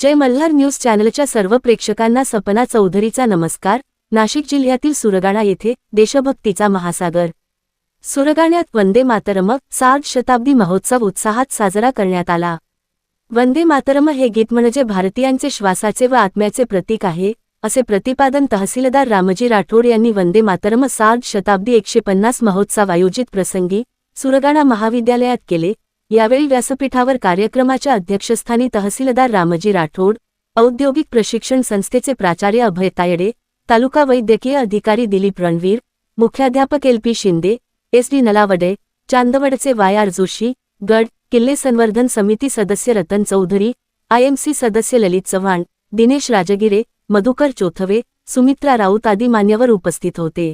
जय Malhar news चॅनलच्या सर्व प्रेक्षकांना सपना चौधरीचा नमस्कार. नाशिक जिल्ह्यातील सुरगाणा येथे देशभक्तीचा महासागर. सुरगाण्यात वंदे मातरम सार्ध शताब्दी महोत्सव उत्साहात साजरा करण्यात आला. वंदे मातरम हे गीत म्हणजे भारतीयांचे श्वासाचे व आत्म्याचे प्रतीक आहे असे प्रतिपादन तहसीलदार रामजी राठोड यांनी वंदे मातरम सार्ध शताब्दी एकशे पन्नास महोत्सव आयोजित प्रसंगी सुरगाणा महाविद्यालयात केले. यावेळी व्यासपीठावर कार्यक्रमाच्या अध्यक्षस्थानी तहसीलदार रामजी राठोड औद्योगिक प्रशिक्षण संस्थेचे प्राचार्य अभय तायडे तालुका वैद्यकीय अधिकारी दिलीप रणवीर मुख्याध्यापक L P Shinde S D Nalawade चांदवडचे Y R Joshi गड किल्ले संवर्धन समिती सदस्य रतन चौधरी आयएमसी सदस्य ललित चव्हाण दिनेश राजगिरे मधुकर चोथवे सुमित्रा राऊत आदी मान्यवर उपस्थित होते.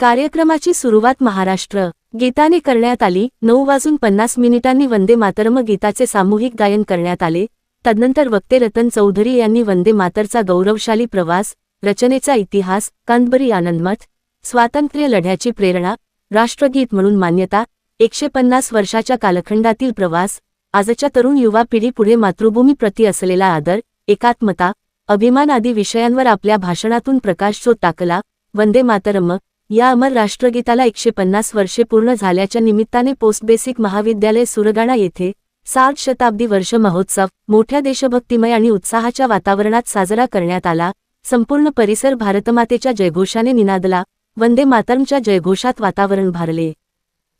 कार्यक्रमाची सुरुवात महाराष्ट्र गीताने करण्यात आली. नऊ वाजून पन्नास मिनिटांनी वंदे मातरम गीताचे सामूहिक गायन करण्यात आले. तदनंतर वक्ते रतन चौधरी यांनी वंदे मातरचा गौरवशाली प्रवास रचनेचा इतिहास कांदबरी आनंदमठ स्वातंत्र्य लढ्याची प्रेरणा राष्ट्रगीत म्हणून मान्यता एकशे पन्नास वर्षाच्या कालखंडातील प्रवास आजच्या तरुण युवा पिढी पुढे मातृभूमीप्रती असलेला आदर एकात्मता अभिमान आदी विषयांवर आपल्या भाषणातून प्रकाशझोत टाकला वंदे मातरम या अमर राष्ट्रगीताला एकशे पन्नास वर्षे पूर्ण झाल्याच्या निमित्ताने पोस्ट बेसिक महाविद्यालय सुरगाणा येथे सात शताब्दी वर्ष महोत्सव मोठ्या देशभक्तिमय आणि उत्साहाच्या वातावरणात साजरा करण्यात आला. संपूर्ण परिसर भारतमातेच्या जयघोषाने निनादला. वंदे मातरमच्या जयघोषात वातावरण भारले.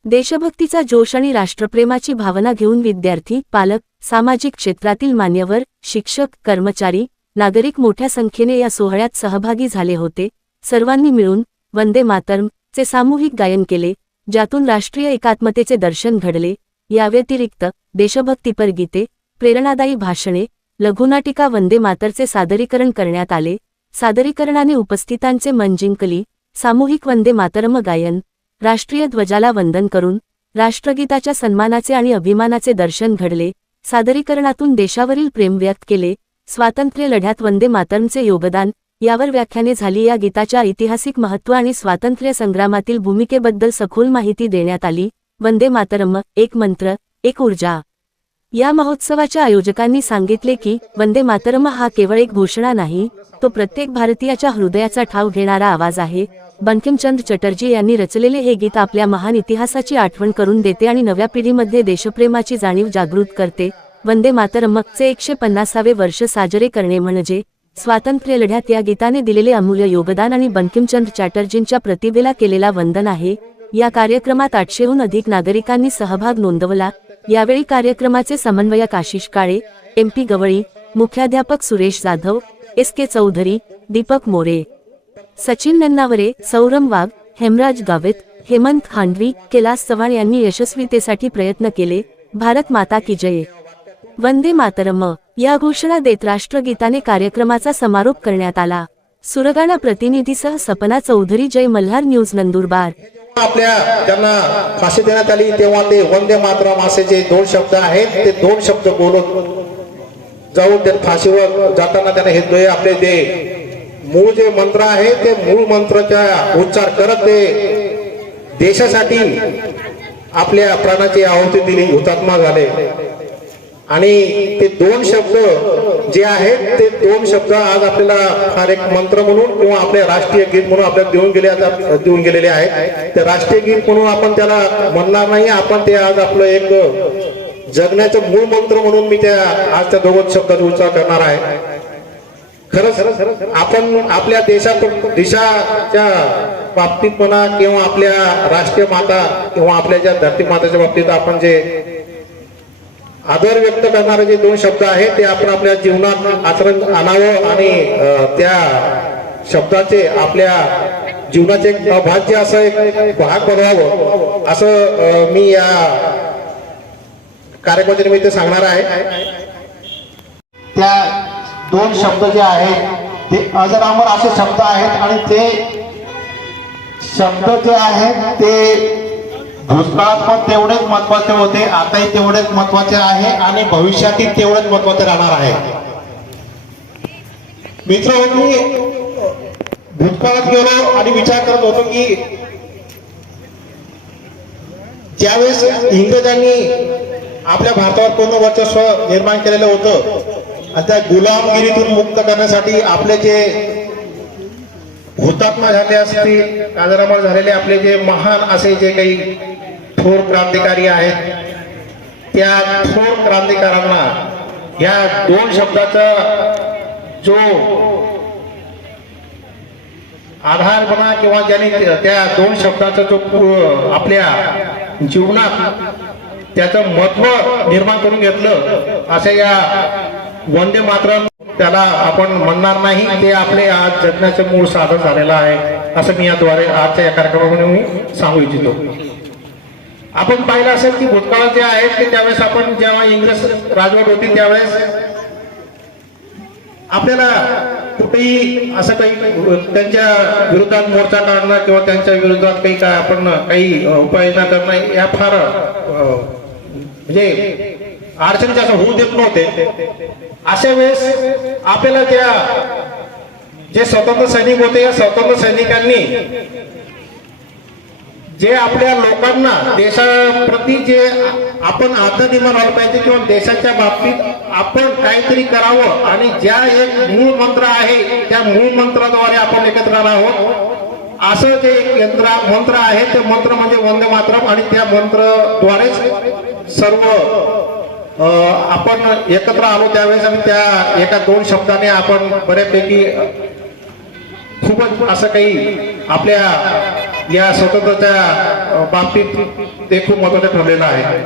देशभक्तीचा जोश आणि राष्ट्रप्रेमाची भावना घेऊन विद्यार्थी पालक सामाजिक क्षेत्रातील मान्यवर शिक्षक कर्मचारी नागरिक मोठ्या संख्येने या सोहळ्यात सहभागी झाले होते. सर्वांनी मिळून वंदे मातरम चे सामूहिक गायन केले ज्यातून राष्ट्रीय एकात्मतेचे दर्शन घडले. याव्यतिरिक्त देशभक्तीपर गीते प्रेरणादायी भाषणे लघुनाटिका वंदे मातरचे सादरीकरण करण्यात आले. सादरीकरणाने उपस्थितांचे मन जिंकली. सामूहिक वंदे मातरम गायन राष्ट्रीय ध्वजाला वंदन करून राष्ट्रगीताच्या सन्मानाचे आणि अभिमानाचे दर्शन घडले. सादरीकरणातून देशावरील प्रेम व्यक्त केले. स्वातंत्र्य लढ्यात वंदे मातरमचे योगदान यावर व्याख्याने झाली. या गीताच्या ऐतिहासिक महत्त्व आणि स्वातंत्र्य संग्रामातील भूमिकेबद्दल सखोल माहिती देण्यात आली. वंदे मातरम एक मंत्र एक ऊर्जा. या महोत्सवाच्या आयोजकांनी सांगितले की वंदे मातरम हा केवळ एक घोषणा नाही तो प्रत्येक भारतीयाच्या हृदयाचा ठाव घेणारा आवाज आहे. बंकिमचंद चटर्जी यांनी रचलेले हे गीत आपल्या महान इतिहासाची आठवण करून देते आणि नव्या पिढीमध्ये देशप्रेमाची जाणीव जागृत करते. वंदे मातरमचे एकशे पन्नासावे वर्ष साजरे करणे म्हणजे स्वातंत्र्य लढ्यात या गीताने दिलेले अमूल्य योगदान आणि बंकिमचंद चॅटर्जींच्या प्रतिभेला केलेला वंदन आहे. या कार्यक्रमात आठशेहून अधिक नागरिकांनी सहभाग नोंदवला. यावेळी कार्यक्रमाचे समन्वयक आशिष काळे एम पी गवळी मुख्याध्यापक सुरेश जाधव एस के चौधरी दीपक मोरे सचिन नन्नावरे सौरम वाघ हेमराज गावित हेमंत खांडवी कैलास चव्हाण यांनी यशस्वीतेसाठी प्रयत्न केले. भारत माता की जय. वंदे मातरम. या घोषणा देत राष्ट्रगीताने कार्यक्रमाचा समारोप करण्यात आला. सुरगाणा प्रतिनिधीसह सपना चौधरी जय मल्हार न्यूज नंदुरबार. आपल्या त्यांना फाशी देण्यात आली तेव्हा ते वंदे मातरम असे जे दोन शब्द आहेत ते दोन शब्द बोलत जाऊन त्या फाशीवर जाताना त्यांना हे दोय आपले दे मूळ जे मंत्र आहे ते मूळ मंत्राचा उच्चार करत ते देशासाठी आपल्या प्राणाची आहुती दिली हुतात्मा झाले. आणि ते दोन शब्द जे आहेत ते दोन शब्द आज आपल्याला फार एक मंत्र म्हणून किंवा आपले राष्ट्रीय गीत म्हणून आपल्याला देऊन गेले आता देऊन गेलेले आहेत. ते राष्ट्रीय गीत म्हणून आपण त्याला म्हणणार नाही आपण ते आज आपलं एक जगण्याचं मूळ मंत्र म्हणून मी त्या आज त्या दोघं शब्दाचा उच्चार करणार आहे. खरंच आपण आपल्या देशात देशाच्या बाबतीत म्हणा किंवा आपल्या राष्ट्रीय माता किंवा आपल्या ज्या धरती माताच्या बाबतीत आपण जे आदर व्यक्त करणारे जे दोन शब्द आहेत ते आपण आपल्या जीवनात आचरण आणावं आणि त्या शब्दाचे आपल्या जीवनाचे एक अभाज्य असं एक भाग बनवावं असं मी या कार्यक्रमाच्या निमित्त सांगणार आहे. त्या दोन शब्द जे आहेत ते अजरामर असे शब्द आहेत आणि ते शब्द जे आहेत ते भूतकाळात पण तेवढेच महत्त्वाचे होते. आताही तेवढेच महत्त्वाचे आहे आणि भविष्यातील तेवढेच महत्त्वाचे राहणार आहे. मित्र हो, मी भूतकाळात गेलो आणि विचार करत होतो की ज्यावेळेस इंग्रजांनी आपल्या भारतावर पूर्ण वर्चस्व निर्माण केलेलं होतं आणि त्या गुलामगिरीतून मुक्त करण्यासाठी आपले जे हुतात्मा झाले असतील काजारामा झालेले आपले जे महान असे जे काही थोर क्रांतिकारी आहेत. त्या थोर क्रांतिकारांना या दोन शब्दाचा जो आधारपणा किंवा ज्याने त्या- दोन शब्दाचा जो आपल्या जीवनात त्याचं महत्त्व निर्माण करून घेतलं असं या वंदे मात्र त्याला आपण म्हणणार नाही. ते आपले आज जगण्याचं मूळ साधन झालेलं आहे असं मी याद्वारे आजच्या या कार्यक्रमामध्ये मी सांगू इच्छितो. आपण पाहिलं असेल की भूतकाळात जे आहेत ते त्यावेळेस आपण जेव्हा इंग्रज राजवट होती त्यावेळेस आपल्याला कुठेही असं काही त्यांच्या विरोधात मोर्चा काढणं किंवा त्यांच्या विरोधात काही काय आपण काही उपाययोजना करणं या फार म्हणजे अडचणी जास्त होऊ देत नव्हते. अशा वेळेस आपल्याला त्या जे स्वतंत्र सैनिक होते या स्वतंत्र सैनिकांनी जे आपल्या लोकांना देशाप्रती जे आपण आदर निर्माण व्हायला पाहिजे किंवा देशाच्या बाबतीत आपण काहीतरी करावं आणि ज्या एक मूळ मंत्र आहे त्या मूळ मंत्राद्वारे आपण एकत्र आहोत. असं जे एक यंत्र मंत्र आहे ते मंत्र म्हणजे वंदे मातरम आणि त्या मंत्रद्वारेच सर्व आपण एकत्र आलो त्यावेळेस आणि त्या एका दोन शब्दाने आपण बऱ्यापैकी खूपच असं काही आपल्या या स्वतंत्रता बाबतीत ते खूप महत्वाचं ठरलेलं आहे